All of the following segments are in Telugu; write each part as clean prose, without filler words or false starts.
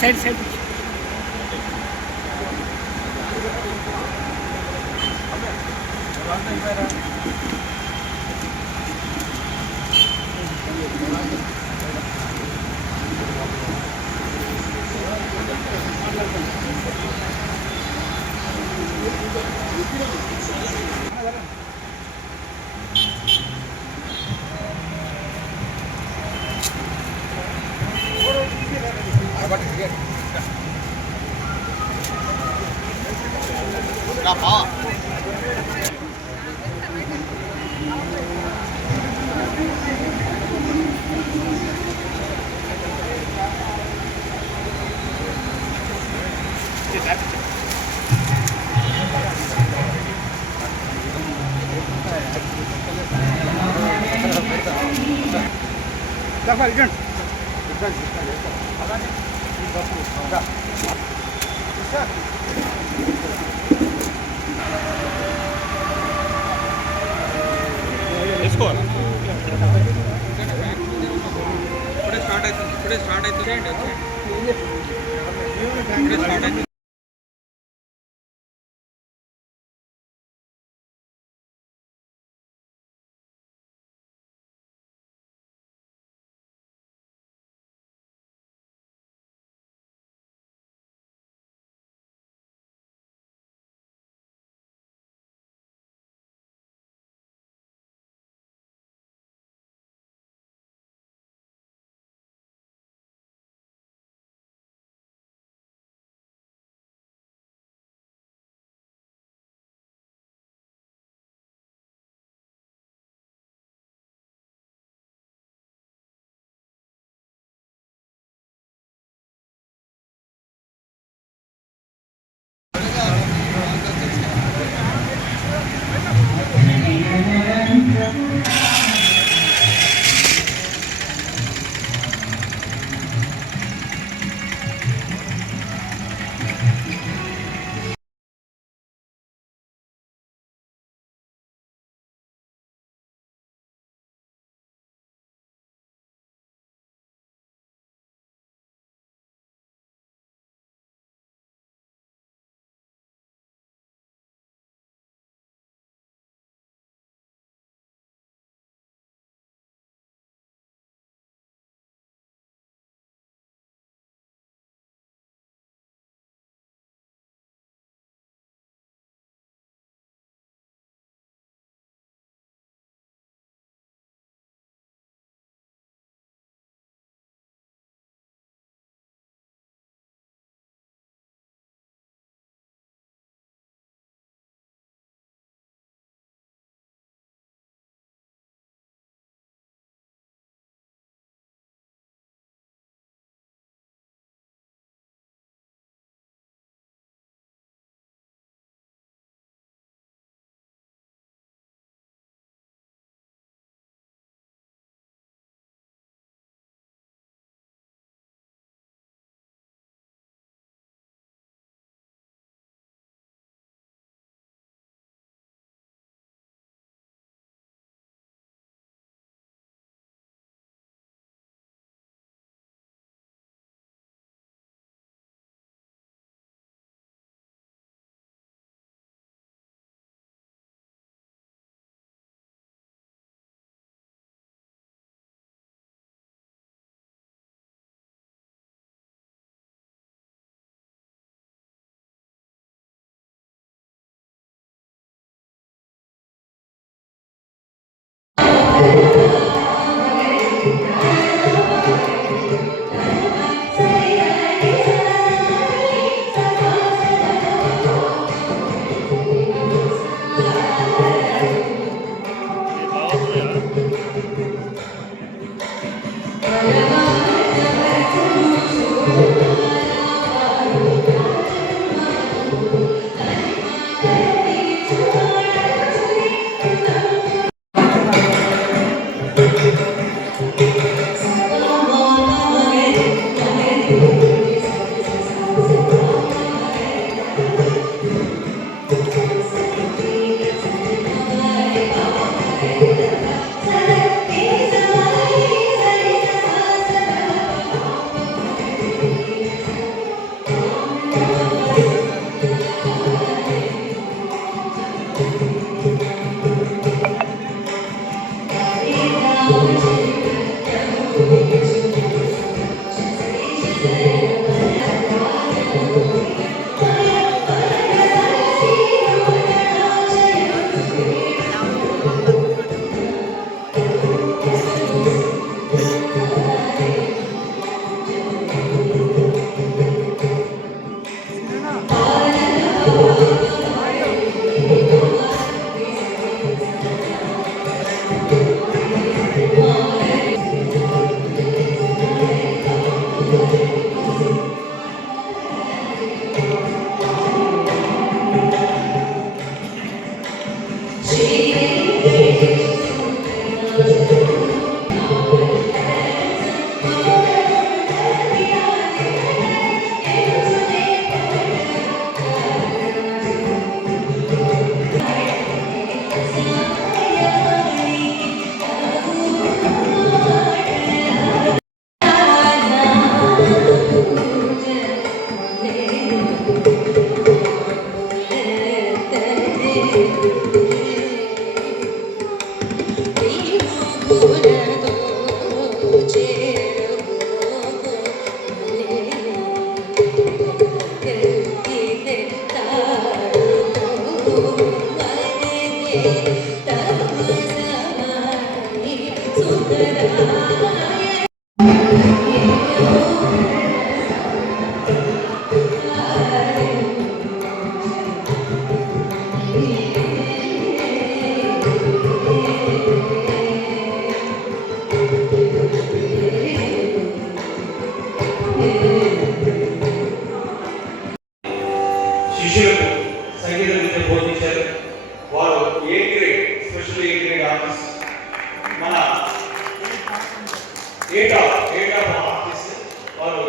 సైడ్ సైడ్ వేసుకోవాలి. ఇప్పుడే స్టార్ట్ అవుతుంది. ఇప్పుడే స్టార్ట్ అవుతుంది. శిష్యులకు సంగీత విద్య బోధించారు. వారు A grade special A grade artist, మన ఏటా ఆర్టిస్ట్ వారు.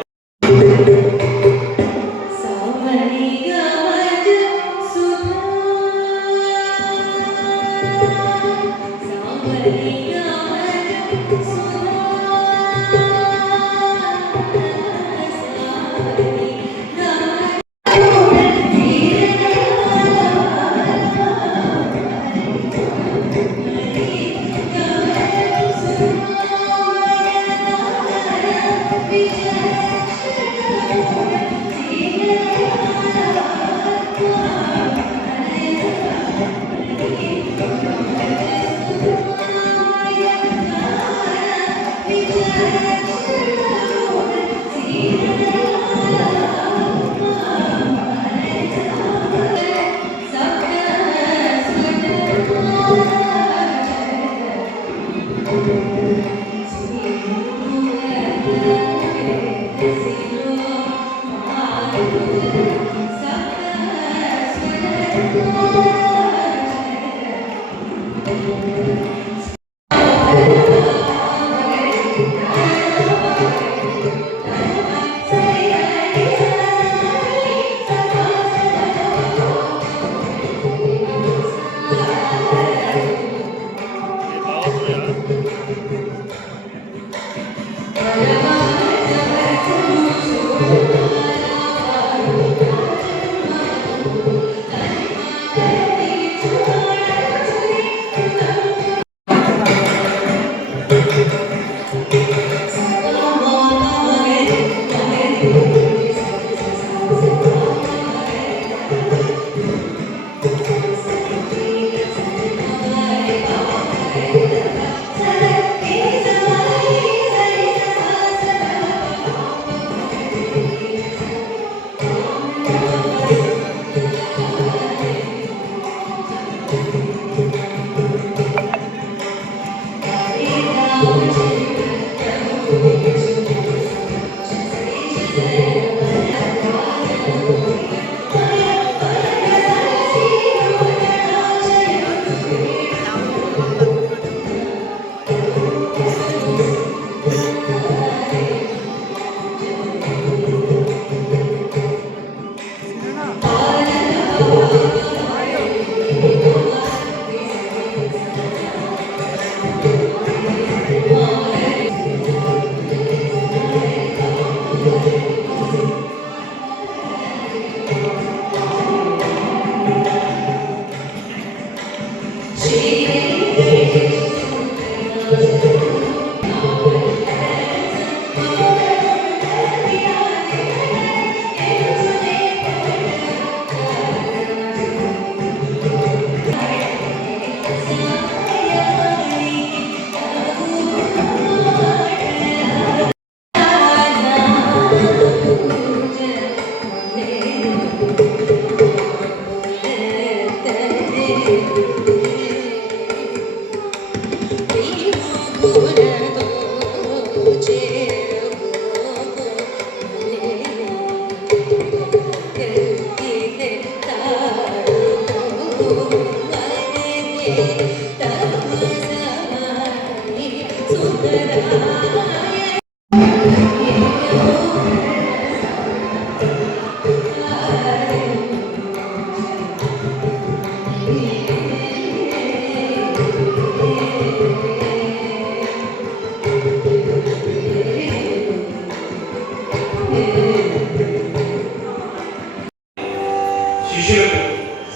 శిష్యులకు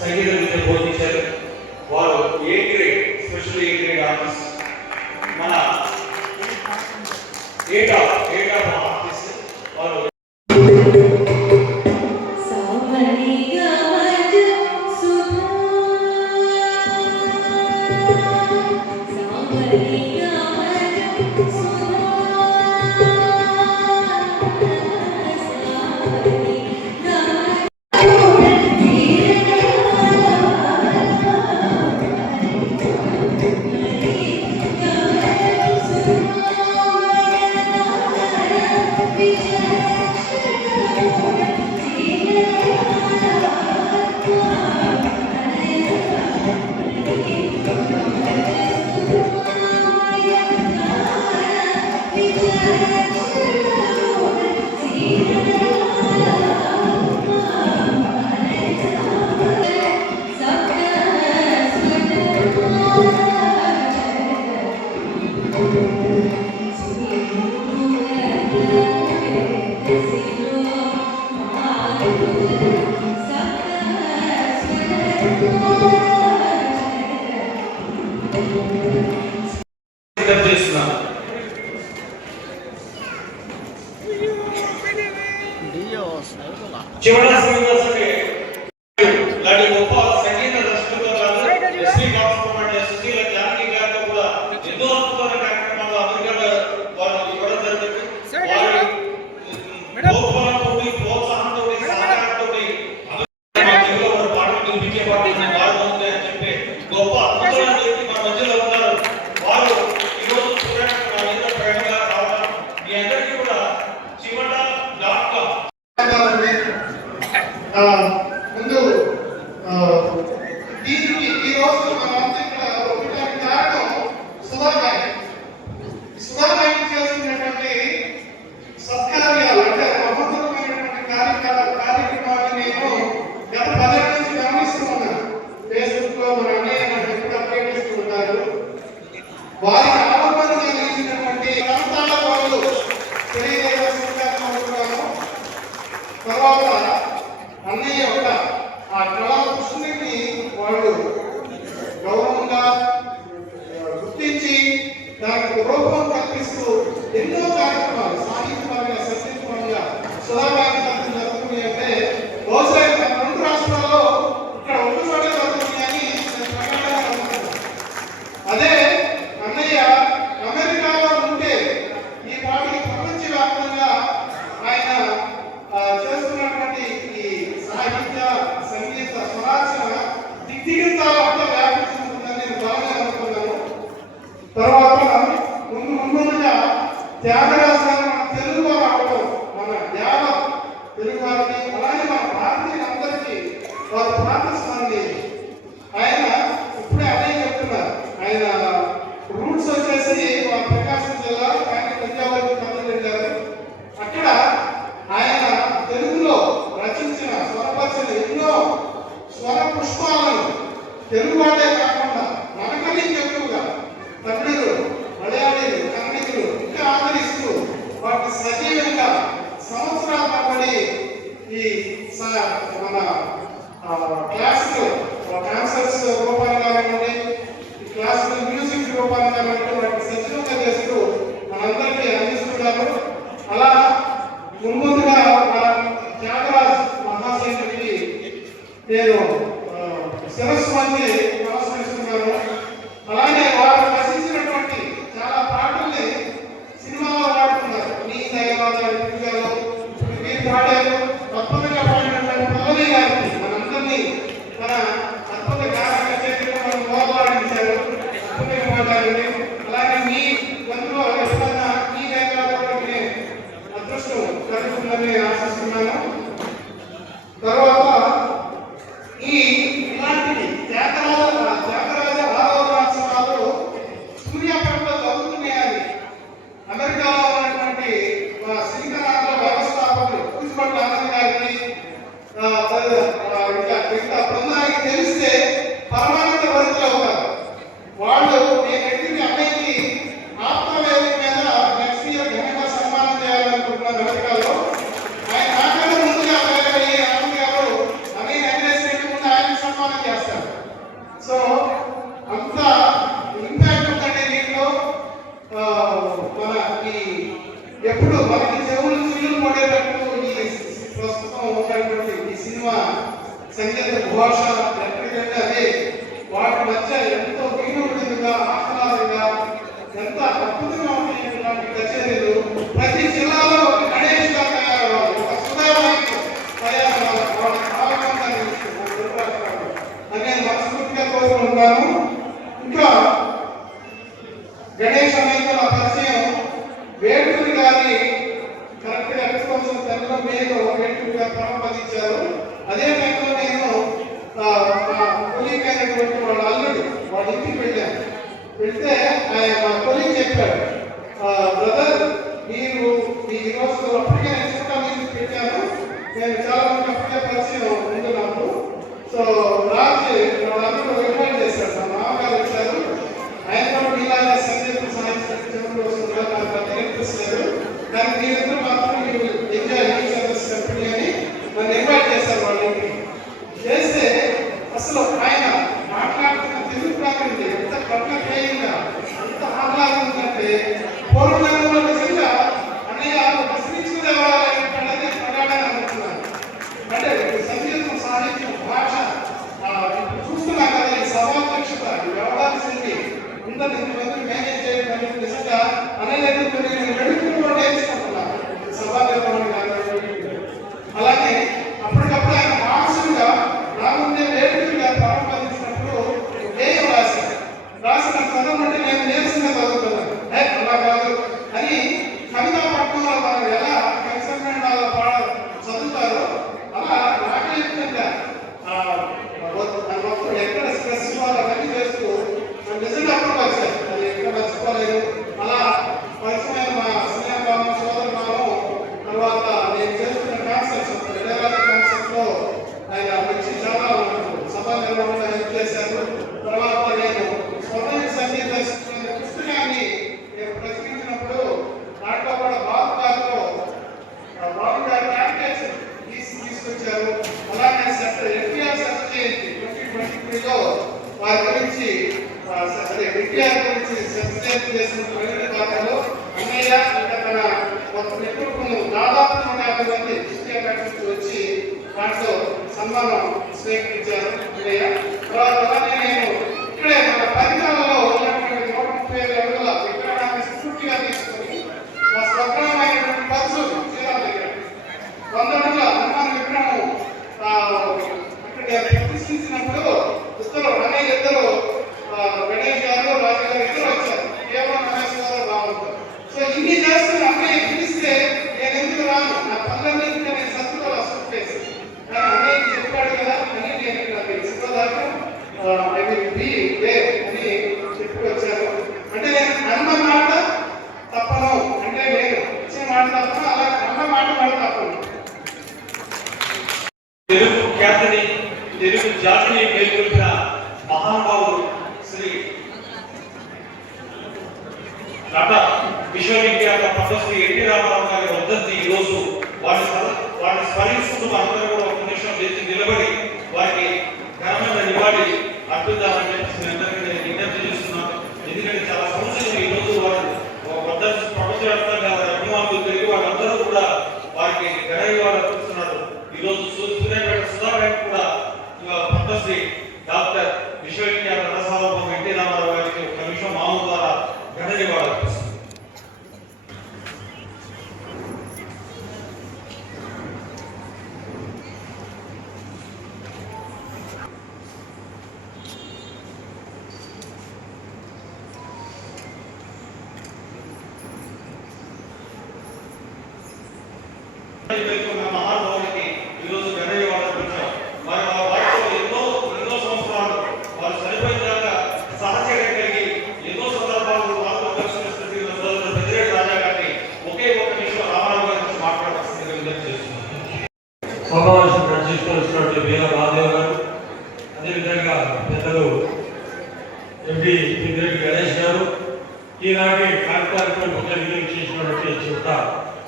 సంగీత విద్య బోధించారు. వారు A grade special A grade artist, మన ఏటా ఆర్టిస్ట్ వారు. చివరి శ్రీనివాసకి లాంటి గొప్ప సంగీత దర్శకులతో కాదు, ఎస్పీ కాకపోతే సుశీల జానకి గారితో కూడా ఎన్నో అద్భుతమైన కార్యక్రమాలు అమెరికాలో వారు ఇవ్వడం జరిగింది. వారి ప్రోత్సాహంతో సహకారంతో వారు పాటలు వినిపించే పాటలు వారు అని చెప్పి గొప్ప అద్భుతమైన వ్యక్తి మన మధ్యలో ఉన్నారు. వారు ఈరోజు ప్రేమగా రావడం మీ అందరికీ కూడా చివట .com ముందు దీనికి ఈ రోజు మనం ఇక్కడ ఒకటి కారణం సుధాబాయి చేస్తున్నటువంటి సత్కార్యాలు అంటే మహోన్నతమైనటువంటి కార్యక్రమాన్ని నేను గత 10 ఏళ్ల నుంచి గమనిస్తూ ఉన్నాను. ఫేస్బుక్ లో మన అన్నయ్య ఎప్పుడు అప్డేట్ చేస్తూ ఉంటారు. వారికి ఆహ్వానం కలిగించినటువంటి ప్రాంతాల వాళ్ళు తెలియజేయాల్సిందిగా తర్వాత అన్నయ్య యొక్క ఆ కళా కృష్ణుడిని వాళ్ళు గౌరవంగా గుర్తించి దానికి రూపం కల్పిస్తూ ఎన్నో కార్యక్రమాలు సాహిత్యపరంగా సంగీతపరంగా సుధాబాయి జరుగుతుంది. అంటే బహుశా 2 రాష్ట్రాల్లో ఇక్కడ ఒక చోట జరుగుతుంది అని నేను ప్రకటన అనుకుంటున్నాను. అదే అన్నయ్య అమెరికాలో ఉంటే ఈ పాటికి ప్రపంచవ్యాప్తంగా ఆయన చేస్తున్నటువంటి ఈ సాహిత్య సంగీత స్వరాచన దిగ్దిగంతాలతో వ్యాపించుకుంటుందని నేను బాగా అనుకున్నాను. తర్వాత ముందుగా త్యాగరాజు గారు మన తెలుగు వారు అవడం, మన యావ తెలుగు వారికి అలాగే మన భారతీయులందరికీ వారు ప్రార్థిస్తానని ఆయన ఇప్పుడే అదే చెప్తున్నారు. ఆయన రూట్స్ వచ్చేసి ప్రకాశం జిల్లా, ఆయన పంజాబ్ వెళ్ళారు. అక్కడ ఆయన తెలుగులో రచించిన స్వరపరిచిన ఎన్నో స్వర పుష్పాలను తెలుగు వాళ్ళే కాకుండా మనకని ఎక్కువగా తమిళులు, మలయాళీలు, కన్నడిగులు ఇంకా ఆదరిస్తూ వాటిని సజీవంగా సంవత్సరాల తరబడి ఈ మన క్లాసికల్ కాన్సర్ట్స్ రూపాయలు కానివ్వండి, ఈ క్లాసికల్ మ్యూజిక్ రూపాయలు కానివ్వండి వాటిని సజీవంగా చేస్తూ మనందరికీ అందిస్తున్నారు. అలా ముందుగా త్యాగరాజ్ మహాశయుడికి నేను శిరస్సు వంచి నమస్కరిస్తున్నాను. అలాగే వారు రచించినటువంటి చాలా పాటల్ని సినిమాలో వాడుతున్నారు. నీ దైవాదాలు మీరు పాడారు. అద్భుతంగా పాడినటువంటి పల్లవి గారికి మనందరినీ మన అద్భుత గాన చేతిలో మనం మోదలాడించారు. అద్భుతంగా మాట్లాడండి. అలాగే మీ గంతులో ఎప్పుడన్నా ఈ దైవాదాలు అదృష్టం కలుగుతుందని ఆశిస్తున్నాను. తర్వాత ఇలాంటివి త్యాగరాజ 6వ రాష్ట్రాలు సూర్యాపేటలో జరుగుతున్నాయని అమెరికాలో ఉన్నటువంటి శ్రీకరాల వ్యవస్థాపకులు కూచిపట్ల ఆనంద్ గారికి ఇంకా బృందానికి తెలుసు. సంగీత భాష ఎక్కడికంటే అదే వాటి మధ్య ఎంతో వినోదంగా ఆహ్లాదంగా ఎంత అద్భుతంగా ఉంటాయి ఇలాంటి కచేరీలు. ప్రతి జిల్లాలో ఒక గణేష్ గా తయారవ్వాలి, ఒక సుధావాయికి తయారవ్వాలి, వాళ్ళకి ఆనందాన్ని అని నేను మనస్ఫూర్తిగా కోరుకుంటున్నాను. ఇంకా గణేష్ అనేది నా పరిచయం వేటూరి గారి కరెక్ట్ గా 2010 మేలో వేటూరి గారు ప్రారంభించారు. అదే టైంలో నేను కొలీగ్ అయినటువంటి వాళ్ళ అల్లుడు వాళ్ళ ఇంటికి వెళ్ళాను. వెళ్తే ఆయన మా కొలీగ్ చెప్పాడు, బ్రదర్ మీరు ఈ రోజు అప్పటికే నేను చుట్టా మ్యూజిక్ పెట్టాను, నేను చాలా మంది అప్పటికే పరిచయం ఉంది నాకు. సో రాజ్ వాళ్ళ అల్లుడు ఇన్వైట్ చేశాడు, మా మామగారు వచ్చారు, ఆయన కూడా మీలాగా సంగీతం సాహిత్యం వస్తుందా నాకు పెద్దగా ఇంట్రెస్ట్ లేదు, కానీ మీరిద్దరు మాత్రం మీరు ఎంజాయ్ సర్వీస్ కంపెనీ అని నన్ను ఇన్వైట్ చేశారు వాళ్ళ ఇంటికి. చేస్తే అసలు ఆయన మాట్లాడుతున్న తెలుగు ప్రాంతం ఎంత పట్లకేయంగా ఎంత ఆహ్లాదం ఉందంటే పూర్వజన్మలో నిజంగా అన్నయ్య ప్రశ్నించుకునేవాళ్ళని ప్రగాఢంగా అనుకుంటున్నాను. అంటే సంగీతం సాహిత్యం భాష ఇప్పుడు చూస్తున్నాం కదా, ఈ సభాధ్యక్షత వ్యవహారాల్సింది అందరూ ఇంతమంది మేనేజ్ చేయడం అనేది నిజంగా అనేది నేను వెడుకుని కూడా నేర్చుకుంటున్నాను సభాధ్యక్షుడు. అలాగే అప్పటికప్పుడు ఆయన మానసులుగా నా ముందే వేడుకలుగా ప్రారంభించినప్పుడు గేయం రాసిన చదవమంటే నేను నేర్చుకునే చదువుతున్నాను, అలా కాదు అని కవితా పట్టణంలో మనం ఎలా కవిసంగండాల చదువుతారో అలా నాకేంటంటే మొత్తం ఎక్కడ స్ట్రెస్ అవన్నీ చేస్తూ నిజంగా అప్పుడు వచ్చాయి, అది ఎక్కడ మర్చిపోలేదు. అలా పరిచయమైన మా స్నేహభావం సోదరభావం తర్వాత నేను చేస్తున్న కాన్సెప్ట్స్ విజయరాజ కాన్సెప్ట్ లో ఆయన వచ్చి చాలా సభా నిర్వహణ హెల్ప్ చేశారు. తర్వాత నేను స్వతంత్ర సంగీత పుస్తకాన్ని నేను ప్రచురించినప్పుడు దాంట్లో కూడా బాబు గారు క్యాపిటేషన్ తీసుకొచ్చారు. అలాగే ఎన్టీఆర్ సత్యజయంతి 2023లో వారి గురించి అదే ఎన్టీఆర్ గురించి సత్యజయంతి చేసిన ఖాతాలో అన్నయ్య ఇంకా తన ఒక నిపుణులను దాదాపు 150 మంది నుంచి వచ్చి దాంట్లో సన్మానం స్వీకరించారు అన్నయ్య. తర్వాత అలానే నేను ఇక్కడే మన పరికరాలలో ఉన్నటువంటి 130 అడుగుల విగ్రహాన్ని స్ఫూర్తిగా తీసుకొని మా స్వగ్రామైనటువంటి పరుచూరు చీరాల దగ్గర 100 అడుగుల హనుమాన్ విగ్రహం ఇక్కడ ప్రతిష్ఠించినప్పుడు ఇద్దరు గణేష్ గారు రాజు గారు ఇద్దరు వచ్చారు, కేవలం గణేష్ గారు బాగుంటారు. సో ఇన్ని చేస్తున్న అన్నయ్య పిలిస్తే నేను ఎందుకు రాను, నా పనులన్నీ ఇంకా నేను సత్తుకోవాలి అసలు కానీ అన్నయ్య చెప్పాడు కదా అని నేను ఇక్కడ సిద్ధదాకా అని చెప్పుకొచ్చాను. అంటే నేను అన్న మాట తప్పను, అంటే నేను ఇచ్చిన మాట తప్పను, అలా అన్న మాట తప్పను. తెలుగు ఖ్యాతిని తెలుగు జాతిని మేల్కొల్పిన మహానుభావుడు శ్రీ నట విశ్వవిఖ్యాత పద్మశ్రీ ఎన్టీ రామారావు గారి వర్ధంతి ఈ రోజు వారిని స్మరిస్తూ అందరూ కూడా ఒక నిమిషం లేచి నిలబడి వారికి ఘనమైన నివాళి అర్పిద్దామని చెప్పేసి అందరికీ నేను విజ్ఞప్తి చేస్తున్నాను. ఎందుకంటే చాలా సంవత్సరాలు ఈ రోజు వారు వర్ధంతి ప్రపంచవ్యాప్తంగా అభిమానులు తెలుగు వాళ్ళందరూ కూడా వారికి ఘన నివాళి అర్పిస్తున్నారు. ఈ రోజు సూర్యాపేట సుధాపేట కూడా పద్మశ్రీ డాక్టర్ విశ్వవిఖ్యాత నటసార్వభౌమ ఎన్టీ రామారావు గారికి ఒక నిమిషం మామూలు ద్వారా ఘన నివాళి అర్పిస్తున్నారు. మహానుభావుడికి ఈరోజు ఘన నివాళి అర్పించాం. ఎన్నో సంవత్సరాలు వారు చనిపోయిన దాకా సహచర్యం కలిగి ఎన్నో సందర్భాలు వారితో కలిసి పెద్దిరెడ్డి రాజా గారిని ఒకే ఒక నిమిషం రామారావు గారి గురించి మాట్లాడాల్సిందిగా విజ్ఞప్తి చేస్తున్నాను. సమావేశం రచిస్తున్నటువంటి వీర మహాదేవ్ గారు, అదేవిధంగా పెద్దలు ఎంపీ పెద్దిరెడ్డి గణేష్ గారు, ఈనాటి కార్యక్రమానికి ముఖ్య అతిథిగా చేసినటువంటి చుట్ట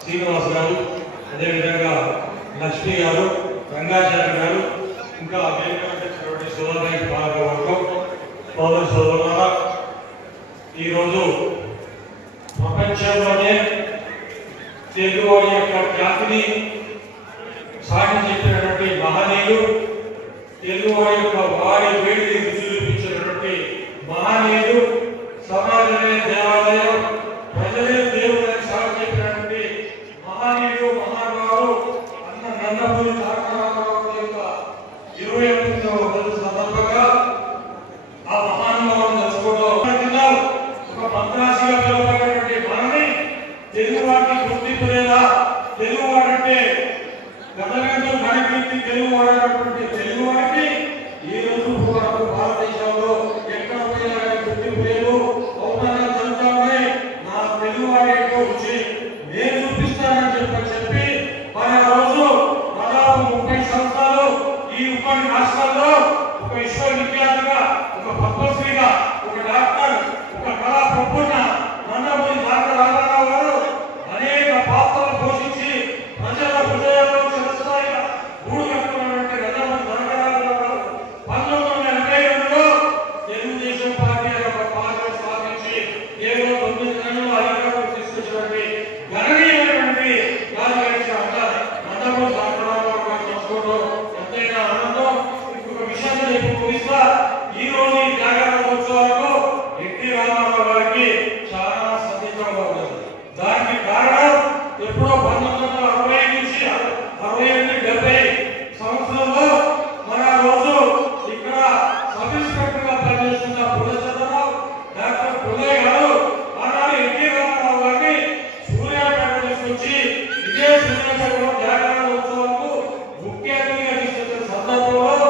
శ్రీనివాస్ గారు, అదేవిధంగా లక్ష్మి గారు, రంగాచార్య గారు, ఇంకా వేదికటువంటి సోదరులైన పాల్గొనడం సోదరులారా, ఈరోజు ప్రపంచంలోనే తెలుగు వారి యొక్క ఖ్యాతిని సాటి చెప్పినటువంటి మహనీయులు మహానీయుడు మహానుభావుడు అన్న నందమూరి తారక రామారావు యొక్క 28వ వర్ధంతి సందర్భంగా ఆ మహానుభావుడు తలుచుకోవడం ఒక మంత్రాసిగా పిలువబడినటువంటి మనని తెలుగువాడికి గుర్తింపు లేదా తెలుగువాడంటే గతగంటూ గణకీర్తి తెలుగువాడైనటువంటి తెలుగువాడికి ఈ రోజు వరకు భారతదేశంలో ఎక్కడ పోయినా కానీ గుర్తింపు లేదు. అవమానాలు జరుగుతూ ఉన్నాయి. నా తెలుగువాడి యొక్క రుచి నేను చూపిస్తానని చెప్పి మరి ఆ రోజు దాదాపు 30 సంవత్సరాలు ఈ ఉమ్మడి రాష్ట్రాల్లో ఒక విశ్వవిద్యార్థిగా, ఒక పద్మశ్రీగా, ఒక డాక్టర్, ఒక కళా ప్రపూర్ణ నందమూరి తారక రామారావు గారు అనేక పాత్రలు పోషించి ప్రజల హృదయాల్లో చిరస్థాయిగా గూడు కట్టుకున్నటువంటి నందమూరి తారక రామారావు గారు 1982లో తెలుగుదేశం పార్టీ ఒక పార్టీ స్థాపించి కేవలం 9 నెలలు అధికారంలో తీసుకొచ్చినటువంటి గణనీయమైనటువంటి కార్యక్రమం అంటారు. నందమూరి తారక రామారావు గారు తెలుసుకోవడం ఎంతైనా ఆనందం. ఇంకొక విషయాన్ని చెప్పి ముగిస్తా. ఈ రోజు ఈ త్యాగరాజోత్సవాలకు ఎన్టీ రామారావు గారికి చాలా సన్నిహితంగా ఉన్నది. దానికి కారణం ఎప్పుడో 1960 నుంచి 68, 70 సంవత్సరంలో మన రోజు ఇక్కడ సబ్ ఇన్స్పెక్టర్ గా పనిచేస్తున్న పుల్లచంద్రరావు, డాక్టర్ పుల్లయ్య గారు ఆనాడు ఎన్టీ రామారావు గారిని సూర్యాపేట తీసుకొచ్చి ఇదే సూర్యాపేటలో త్యాగరాజోత్సవాలకు ముఖ్య అతిథిగా తీసుకొచ్చిన సందర్భంలో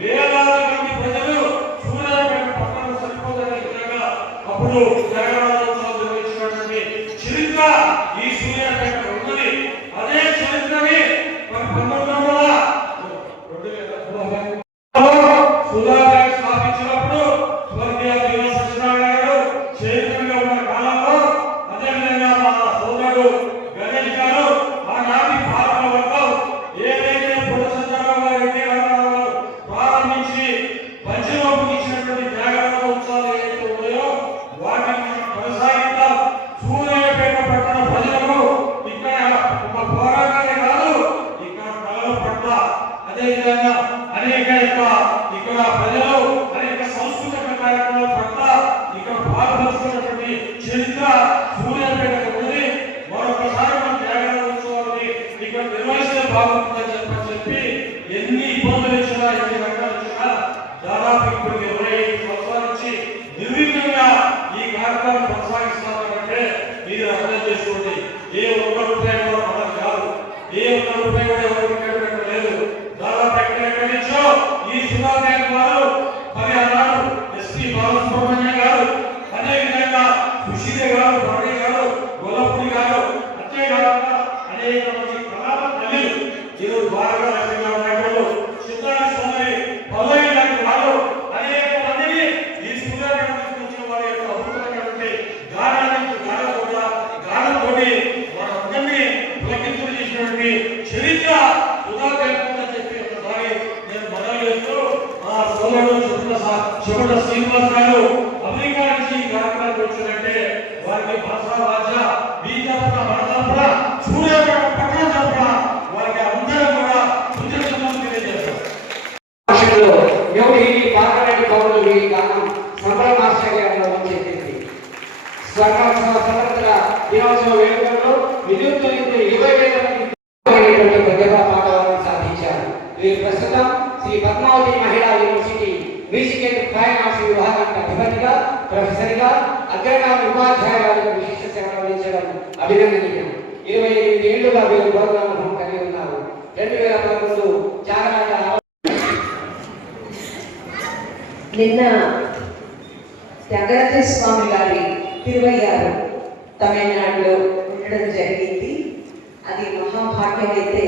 వేలాది మంది ప్రజలు సూర్యాపేట పట్టణం సరిపోదనే విధంగా అప్పుడు త్యాగరాజోత్సవం నిర్వహించినటువంటి చరిత్ర ఈ సూర్యాపేట ఉన్నది. అదే చరిత్రని 1920 సూర్యాపేట స్థాపించినప్పుడు స్వర్గీయ దివ సత్యనారాయణ గారు చైతన్యంగా ఉన్న కాలంలో అదేవిధంగా మా సోదరుడు గణేష్ గారు ఆనాటి పాలక వర్గం ఏదైతే పుల్లచంద్రరావు గారు, ఎన్టీ రామారావు గారు ప్రారంభించి పంచలోకి ఇచ్చినటువంటి త్యాగరాజోత్సవాలు ఏదైతే ఉన్నాయో వాటిని మనం కొనసాగిద్దాం. సూర్యాపేట పట్టణ ప్రజలకు ఇక్కడ ఒక పోరాటాన్ని కాదు, ఇక్కడ ప్రజల పట్ల అదేవిధంగా అనేక ఇక్కడ ప్రజలు అనేక సాంస్కృతిక కార్యక్రమాల పట్ల ఇక్కడ పాల్పంచుకున్నటువంటి చరిత్ర సూర్యాపేటకు ఉంది. మరొకసారి మన త్యాగరాజోత్సవాన్ని ఇక్కడ నిర్వహిస్తే బాగుంటుందని చెప్పి ఎన్ని ఇబ్బందులు ఇచ్చినా, ఎన్ని రకాలు ఇచ్చినా దాదాపు ఇప్పటికి 25 సంవత్సరాల నుంచి నిర్విఘ్నంగా ఈ కార్యక్రమం కొనసాగిస్తామంటే మీరు అర్థం చేసుకోండి. ఏ ఒక్క రూపాయి కూడా మనకు కాదు, ఏ ఒక్క రూపాయి కూడా ఎవరికి లేదు. దాదాపు ఎక్కడెక్కడి నుంచో ఈ సుధాకర్ గారు, మరి అన్నాడు ఎస్పీ బాలసుబ్రహ్మణ్యం గారు, అదేవిధంగా సుశీల గారు, బాడీ గారు, గొల్లపూడి గారు, అంతేకాకుండా అనేక మంది కళాల తల్లిలు ఈరోజు బాగా నాయకులు, సిద్ధాంత సోదరి పల్లవి లాంటి వాళ్ళు అనేక మందిని ఈ సూర్యాపేట తీసుకొచ్చిన వారి యొక్క అద్భుతమైనటువంటి గానంతోటి మనందరినీ పులకింతులు చేసినటువంటి చరిత్ర సుధాకర్ చెప్పి ఒకసారి నేను మనవి చేస్తూ ఆ సోదరుడు చెమట శ్రీనివాస్ గారు అమెరికా నుంచి ఈ కార్యక్రమానికి వచ్చినట్టే వారికి భాషా భాష బీజాపుర మనసాపుర సూర్యాపేట పట్టణ తరపున వారికి అందరం కూడా కృతజ్ఞతలు తెలియజేస్తారు. పార్లమెంట్ పౌరులు ఈ గానం సంబరమాశ్చర్యంలో చెప్పింది. స్వతంత్ర దినోత్సవ వేడుకల్లో విద్యుత్ 20,000 మంది ప్రతిభా పాఠవాలను సాధించారు. వీరు ప్రస్తుతం శ్రీ పద్మావతి మహిళా university music and fine arts విభాగానికి అధిపతిగా, ప్రొఫెసర్గా, అగ్రగామి ఉపాధ్యాయులుగా విశిష్ట సేవలు అందించడం అభినందనీయం. 28 ఏళ్లుగా వీరు బోధనానుభవం కలిగి ఉన్నారు. 2011 త్యాగరాజ నిన్న త్యాగరాజ స్వామి గారి తిరువయ్యారు తమిళనాడులో ఉండడం జరిగింది. అది మహాభాగ్యం. అయితే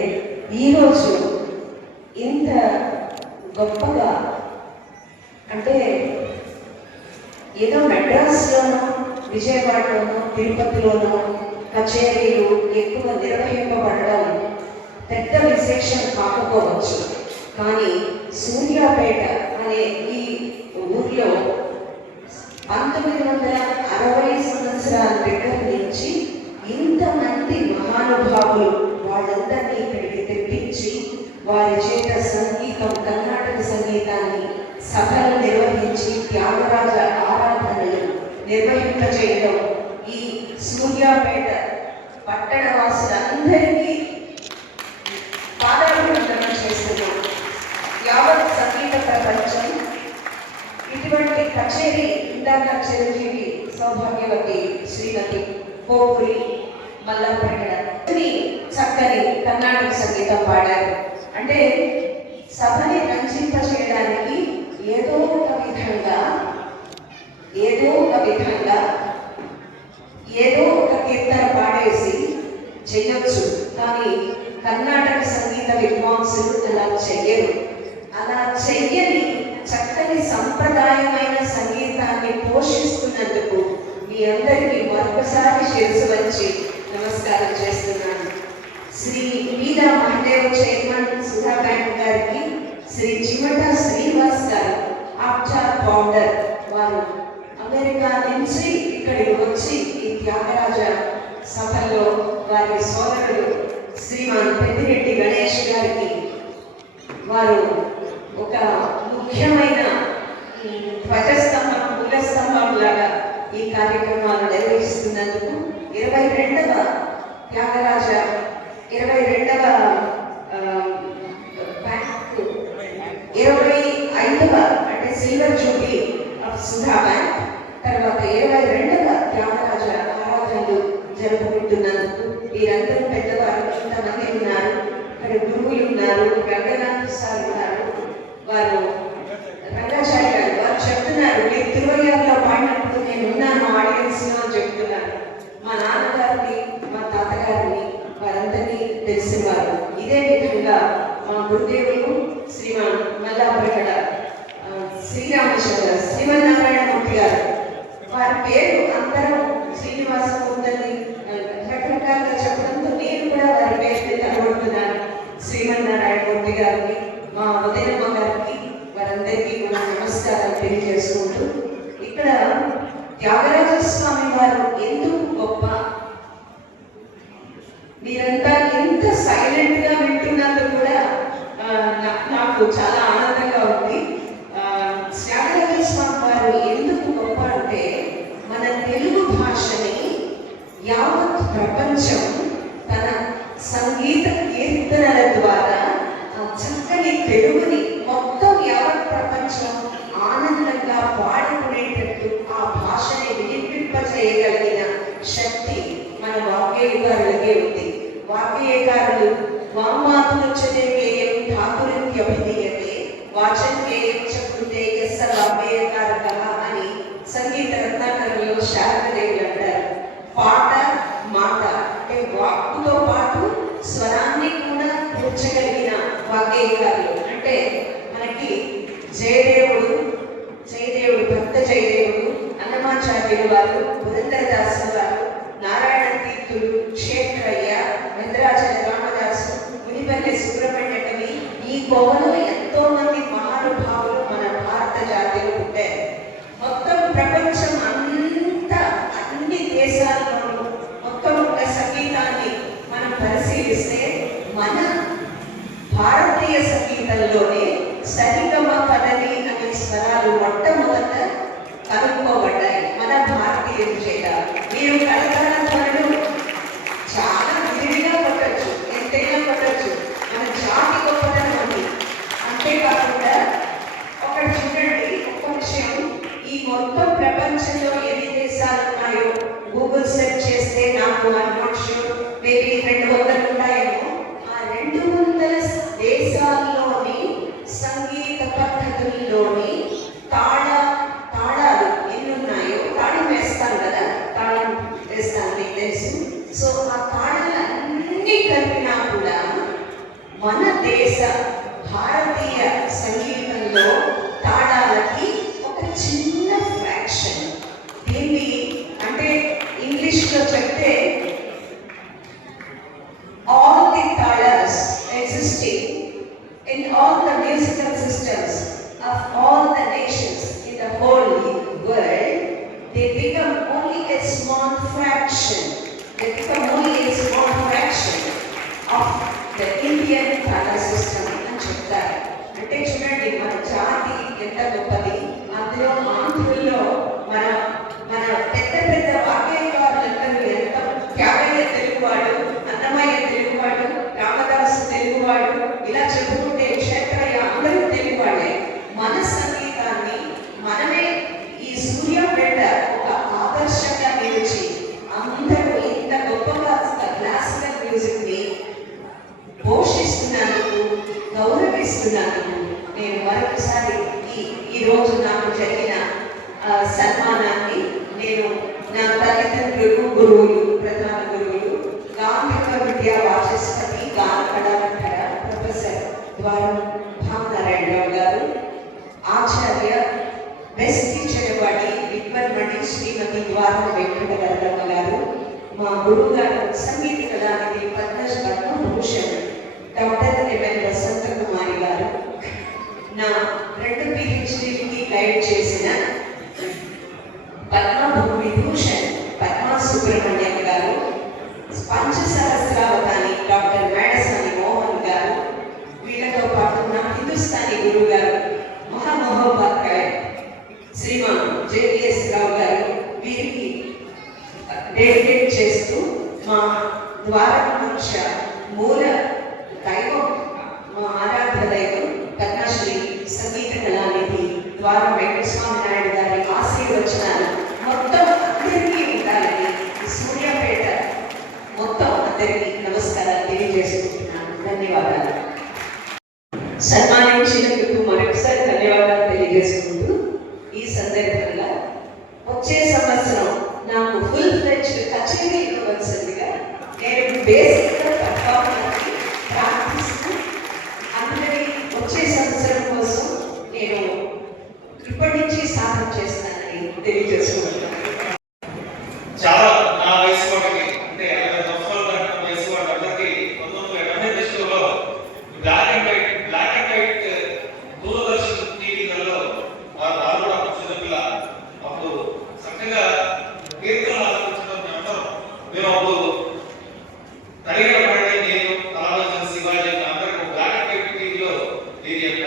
ఈరోజు ఇంత గొప్పగా, అంటే ఏదో మెడ్రాస్లోనో, విజయవాడలోనో, తిరుపతిలోనో కచేరీలు ఎక్కువ నిర్వహింపబడడం పెద్ద విశేషం కాకపోవచ్చు. కానీ సూర్యాపేట అనే ఈ ఊర్లో 1960 సంవత్సరాల దగ్గర నుంచి ఇంతమంది మహానుభావులు వాళ్ళందరినీ ఇక్కడికి తెప్పించి వారి చేత సంగీతం, కర్ణాటక సంగీతాన్ని సభలు నిర్వహించి త్యాగరాజ ఆరాధనలు నిర్వహింపజేయడం ఈ సూర్యాపేట పట్టణ వాసులందరూ అందరికీ పాదాభివందనం చేస్తున్నాను. యావత్ సంగీత ప్రపంచం ఇటువంటి కచేరీ ఇందాక చిరంజీవి సౌభాగ్యవతి శ్రీమతి పోపురి మల్లాపరగడ చక్కని కర్ణాటక సంగీతం పాడారు. అంటే సభని రంజింపచేయడానికి ఏదో ఒక విధంగా ఏదో ఒక కీర్తన పాడేసి చెయ్యొచ్చు. కానీ కర్ణాటక సంగీత విద్వాంసులు అలా చెయ్యరు. అలా చెయ్యని చక్కని సంప్రదాయమైన సంగీతాన్ని పోషిస్తున్నందుకు మీ అందరికీ మరొకసారి శిరసు వంచి నమస్కారం చేస్తున్నాను. శ్రీ మీరా మహదేవ్ చైర్మన్ సుధా బ్యాంక్ గారికి, శ్రీ చిమట శ్రీనివాస్ గారు ఆప్చార్ ఫౌండర్, వారు అమెరికా నుంచి ఇక్కడికి వచ్చి ఈ త్యాగరాజ సభల్లో వారి సోదరుడు శ్రీమాన్ పెద్దిరెడ్డి గణేష్ గారికి వారు ఒక ముఖ్యమైన ధ్వజస్తంభం మూలస్తంభం లాగా ఈ కార్యక్రమాలు నిర్వహిస్తున్నందుకు 22వ త్యాగరాజ 22వ బ్యాంక్ 25వ అంటే silver Jubilee of Sudha bank, తర్వాత 22వ త్యాగరాజ ఆరాధనలు జరుపుకుంటున్నందుకు వీరందరూ పెద్దవారు ఇంతమంది ఉన్నారు. ఇక్కడ గురువులు ఉన్నారు, రంగనాథ్ సార్ ఉన్నారు, వారు రంగాచారి గారు వారు చెప్తున్నారు, మీరు తిరువయ్యారులో పాడినప్పుడు నేను ఉన్నాను ఆడియన్స్ లో చెప్తున్నారు. మా నాన్నగారిని మా తాతగారిని వారందరినీ తెలిసిన వారు. ఇదే విధంగా మా గురుదేవులు శ్రీమాన్ మల్లాపరగడ శ్రీమన్నారాయణమూర్తి గారు, వారి పేరు అందరం శ్రీనివాస ముందని రకరకాలుగా చెప్పడంతో నేను కూడా వారి పేరుని తలబడుతున్నాను. శ్రీమన్నారాయణమూర్తి గారిని, మా ఉదయమ్మ గారికి, వారందరికీ కూడా నమస్కారాలు తెలియజేసుకుంటూ, ఇక్కడ త్యాగరాజ స్వామి వారు ఎందుకు గొప్ప, మీరంతా ఎంత సైలెంట్ గా వింటున్నందుకు కూడా నాకు చాలా ఆనందంగా ఉంది. త్యాగరాజ స్వామి వారు ఎందుకు గొప్ప అంటే, మన తెలుగు భాషని యావత్ ప్రపంచం తన సంగీత కీర్తనల ద్వారా చక్కని తెలుగుని మొత్తం యావత్ ప్రపంచం ఆనందంగా పాడుకునేటట్టు ఆ భాషని వినిపింపజేయగలిగిన శక్తి మన వాగ్గేయకారులకే ఉంది. వాగ్గేయకారులు వాంగ్మాతులుచ్చతే గేయం ఠాకురిత్యభిధీయతే వాచం గేయం చకృతే యస్స వాగ్గేయకారకః అని సంగీత రత్నాకరంలో శారదదేవులు అంటారు. పాట మాట అంటే వాక్కుతో పాటు స్వరాన్ని కూడా కూర్చగలిగిన వాగ్గేయకారులు. అంటే మనకి జయదేవుడు భక్త జయదేవుడు, అన్నమాచార్యులు వారు, పురంధరదాసు వారు, నారాయణ తీర్థులు, క్షేత్రయ్య, వెంకటాచల రామదాసు, మునిపల్లి సుబ్రహ్మణ్య కవి, ఈ కోవలో ఎంతో మంది మహానుభావులు మన భారత జాతిలో పుట్టారు. మొత్తం ప్రపంచం అంతా అన్ని దేశాల్లోనూ మొత్తం ఒక సంగీతాన్ని మనం పరిశీలిస్తే మన భారతీయ సంగీతంలోనే సరిగమ పదని అనే స్వరాలు మొట్టమొదట కనుక్కోబడ్డాయి మన భారతీయుల చేత. మీరు కలకాల ధ్వనులు చాలా విరివిగా కొట్టచ్చు, ఎంతైనా కొట్టచ్చు, మన జాతి గొప్పతనం ఉంది. అంతేకాకుండా ఒకటి చూడండి, ఒక్క విషయం, ఈ మొత్తం ప్రపంచంలో ఎన్ని దేశాలు ఉన్నాయో గూగుల్ సెర్చ్ చేస్తే నాకు నాట్ ష్యూర్ మేబీ 200 ఉంటాయేమో. ఆ 200 దేశాల్లోని సంగీత పద్ధతుల్లోని తాళాలు ఎన్ని ఉన్నాయో, తాళం వేస్తాం కదా, తాళం వేస్తాను మీకు తెలుసు. సో ఆ తాళాలన్నీ కలిపినా కూడా మన దేశ భారతీయ సంగీతంలో తాళాలకి ఒక చిన్న ఫ్రాక్షన్. దీన్ని అంటే ఇంగ్లీష్లో చెప్తే all the talas existing in all the musical systems of all the nations in the whole world, they become only a small fraction. They become only a small fraction of the Indian tala system అని చెప్తారు. అంటే చూడండి మన జాతి ఎంత గొప్పది. అందులో ఆంధ్రుల్లో మన పెద్ద వాగ్గేయకారులందరూ ఎంత త్యాగయ్య తెలుగువాడు, అన్నమయ్య తెలుగు ఇస్తున్నాను. నేను మరొకసారి ఈ రోజు నాకు జరిగిన సన్మానాన్ని నేను నా తల్లిదండ్రులు, గురువులు, ప్రధాన గురువులు, గాంధిక విద్యా వాచస్పతి, గాన కళామండల ప్రొఫెసర్ ద్వారం భావనారాయణరావు గారు, ఆచార్య బెస్టి చెరవాడి విద్వన్మణి శ్రీమతి ద్వారం వెంకట వరదమ్మ గారు, మా గురువు గారు సంగీత కళానిధి పద్మభూషణ్ డాక్టర్ ఎంఎన్ వసంత కుమారి గారు, నా 2 PhDలకి గైడ్ చేసిన పద్మభూషణ్ పద్మా సుబ్రహ్మణ్యం గారు, పంచసహస్రావతాని డాక్టర్ మేడసాని మోహన్ గారు, వీళ్ళతో పాటు నా హిందుస్థానీ గురువు గారు మహామహోపాధ్యాయ శ్రీమాన్ JVS రావు గారు, వీరికి డెడికేట్ చేస్తూ మా ద్వారకాంక్ష మూల దైవం, మా ఆరాధ్య దైవం పద్మశ్రీ సంగీత కళానిధి ద్వారం వెంకటస్వామి నాయుడు గారి ఆశీర్వచనాలు మొత్తం అందరికీ ఉండాలని సూర్యాపేట మొత్తం అందరికీ నమస్కారాలు తెలియజేసుకుంటున్నాను. ధన్యవాదాలు. సన్మానించినందుకు మరొకసారి ధన్యవాదాలు తెలియజేసుకుంటూ ఈ సందర్భంగా వచ్చే సంవత్సరం నాకు ఫుల్ ఫ్లెడ్జ్డ్ కచేరీ ఇవ్వవలసిందిగా నేను బేసిక్గా పర్ఫార్మెన్స్కి ప్రార్థిస్తూ అందరి వచ్చే సంవత్సరం కోసం నేను ఇప్పటి నుంచి సాధన చేస్తానని తెలియజేసుకుంటున్నాను. చాలా నా వయసు వాళ్ళకి అంటే 60 సంవత్సరాల దాటిన వయసు వాళ్ళందరికీ 1980 దశకంలో బ్లాక్ అండ్ వైట్ దూరదర్శన్ టీవీలలో వారు కూడా చిన్నపిల్ల అప్పుడు చక్కగా కీర్తనలు ఆలపించడం మేము అప్పుడు తరిగిన పడి నేను కళావచన శివాజీ అందరికీ బ్లాక్ అండ్ వైట్ టీవీలో దీని యొక్క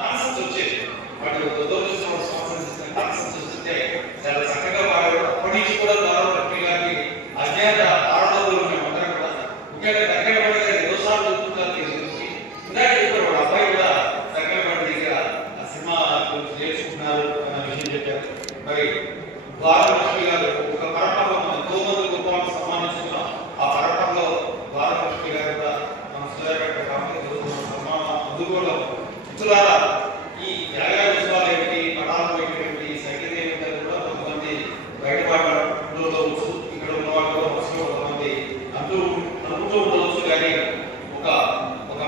కాన్సెప్ట్స్ వచ్చేది. వాటి దూరదర్శన్ సంబంధించిన కాన్సెప్ట్స్ వస్తుంటే చాలా చక్కగా వాడు అప్పటి నుంచి కూడా దాదాపు లక్ష్మి గారికి అజ్ఞాత ఆడవాళ్ళు మేమందరం కూడా ముఖ్యంగా దగ్గర పడి గారు ఎన్నోసార్లు చెప్తుంటారు తీసుకొచ్చి ఇందాక చెప్పారు వాడు అబ్బాయి కూడా దగ్గర పడి దగ్గర ఆ సినిమా గురించి నేర్చుకుంటున్నారు అన్న విషయం చెప్పారు. మరి ద్వారలక్ష్మి గారు ఒక పరంపరలో మనం ఎంతో మంది గొప్ప వాళ్ళని సన్మానించుకున్నాం. ఆ పరంపరలో ద్వారలక్ష్మి గారు కూడా మన సూర్యాపేట సన్మానం అందుకోవడం మిత్రులారా ఈ త్యాగాల ఉత్సవాలు ఏమిటి, పటాలు పెట్టేటువంటి సంగీత ఏమిటి కూడా కొంతమంది బయటపడలో వచ్చు, ఇక్కడ ఉన్న వాళ్ళు కూడా మనసులో కొంతమంది అనుకుంటూ ఉండవచ్చు. కానీ ఒక ఒక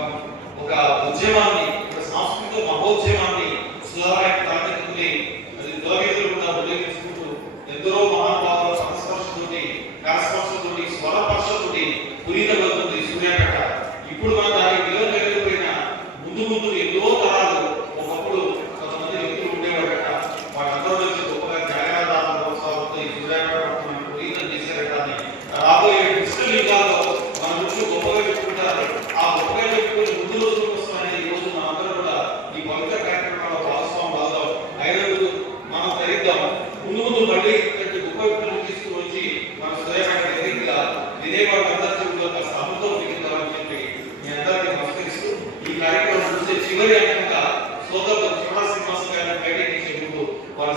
ఒక ఉద్యమాన్ని, ఒక సాంస్కృతిక మహోద్యమాన్ని సుధారానికి తాకెత్తుకుని అది తొలగించకుండా ఉల్లేఖించుకుంటూ ఎందరో మహానుభావుల సంస్పర్శతోటి, కరస్పర్శతోటి, స్వరపర్శతోటి పునీతమవుతుంది సూర్యాపేట. ఇప్పుడు మన దానికి విలువ కలిగిపోయిన ముందు ఎన్నో తరాలు ఒకప్పుడు కొంతమంది వ్యక్తులు ఉండేవారట. వాళ్ళందరూ వచ్చి గొప్పగా త్యాగరాజాల ఉత్సవాలతో ఈ సూర్యాపేట పునీతం చేశారట అని రాబోయే డిజిటల్ యుగాల్లో మన గురించి గొప్పగా చెప్పుకుంటారు. ఆ గొప్పగా చెప్పుకుని ముందు రోజుల కోసమని ఈ రోజు మనందరూ కూడా ఈ పవిత్ర కార్యక్రమంలో భాగస్వాములు అవుదాం. అయినందుకు మనం ధరిద్దాం. ముందు మళ్ళీ ఇలాంటి గొప్ప వ్యక్తులను తీసుకువచ్చి మన సూర్యాపేట ఎదిగా విజయవాడ అందరిలో కాస్త అమృతం మిగులుతామని చెప్పి మీ అందరికీ నమస్కరిస్తూ ఈ కార్యక్రమం చూసే చివరి అంకంగా సోదరులు శ్రీనివాస గారిని బయటకి చెబుతూ వాళ్ళ